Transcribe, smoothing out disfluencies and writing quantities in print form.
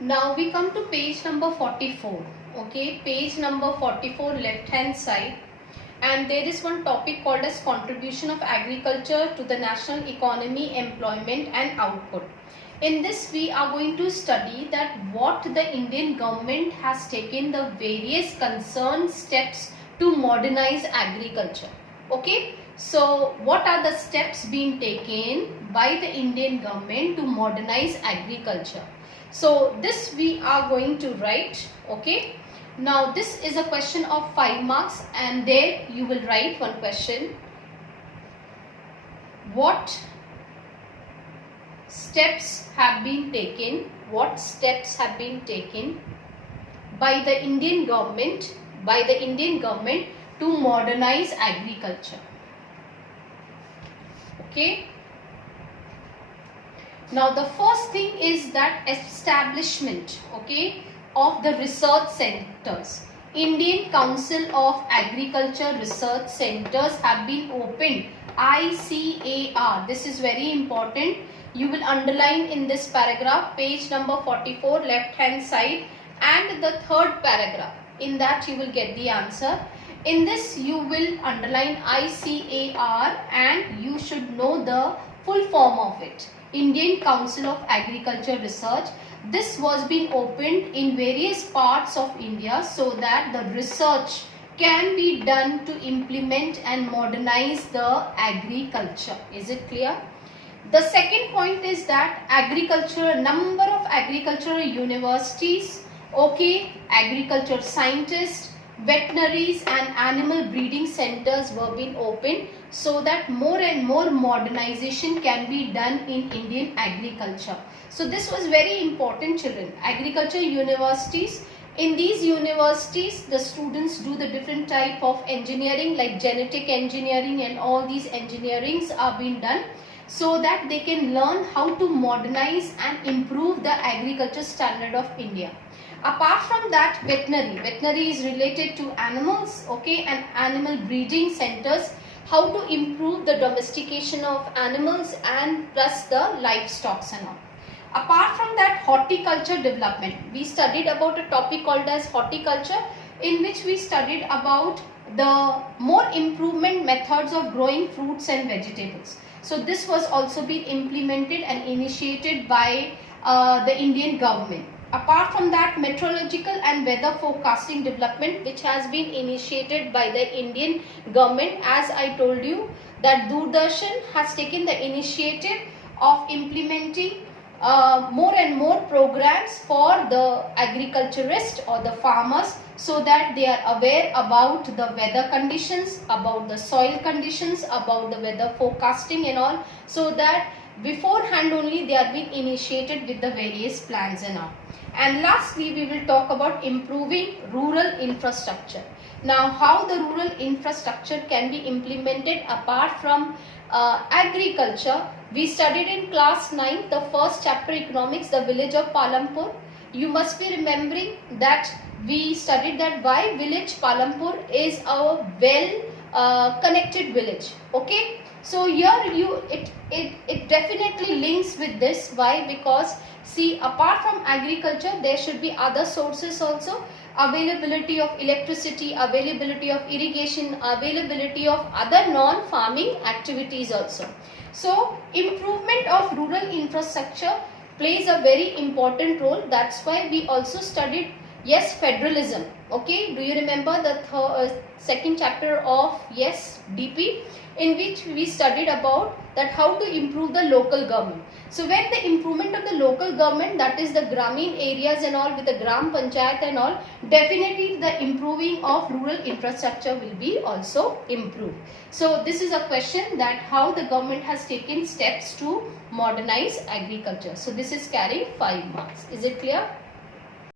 Now we come to page number 44. Okay, page number 44, left hand side, and there is one topic called as contribution of agriculture to the national economy, employment and output. In this we are going to study that what the Indian government has taken the various concerned steps to modernize agriculture. Okay, so what are the steps being taken by the Indian government to modernize agriculture? So this we are going to write. Okay, now this is a question of 5 marks, and there you will write one question. What steps have been taken? What steps have been taken by the Indian government to modernize agriculture? Okay. Now the first thing is that establishment, okay, of the research centers. Indian Council of Agriculture Research Centers have been opened. ICAR. This is very important. You will underline in this paragraph, page number 44, left hand side, and the third paragraph. In that you will get the answer. In this you will underline ICAR and you should know the full form of it. Indian Council of Agriculture Research. This was being opened in various parts of India so that the research can be done to implement and modernize the agriculture. Is it clear? The second point is that number of agricultural universities, okay, agriculture scientists, veterinaries and animal breeding centers were being opened so that more and more modernization can be done in Indian agriculture. So this was very important, children. Agriculture universities. In these universities, the students do the different type of engineering like genetic engineering, and all these engineerings are being done so that they can learn how to modernize and improve the agriculture standard of India. Apart from that, veterinary is related to animals, okay, and animal breeding centers, how to improve the domestication of animals and plus the livestock and all. Apart from that, horticulture development. We studied about a topic called as horticulture, in which we studied about the more improvement methods of growing fruits and vegetables. So this was also being implemented and initiated by the Indian government. Apart from that, meteorological and weather forecasting development, which has been initiated by the Indian government. As I told you that Doordarshan has taken the initiative of implementing more and more programs for the agriculturists or the farmers so that they are aware about the weather conditions, about the soil conditions, about the weather forecasting and all, so that beforehand only they are being initiated with the various plans and all. And lastly, we will talk about improving rural infrastructure. Now, how the rural infrastructure can be implemented apart from agriculture. We studied in class 9, the first chapter economics, the village of Palampur. You must be remembering that we studied that why village Palampur is a well connected village. Okay. So here it definitely links with this. Why? Because see, apart from agriculture, there should be other sources also. Availability of electricity, availability of irrigation, availability of other non-farming activities also. So improvement of rural infrastructure plays a very important role. That's why we also studied, yes, federalism. Okay, do you remember the second chapter of, yes, DP, in which we studied about that how to improve the local government. So when the improvement of the local government, that is the Grameen areas and all with the Gram Panchayat and all, definitely the improving of rural infrastructure will be also improved. So this is a question that how the government has taken steps to modernize agriculture. So this is carrying 5 marks. Is it clear?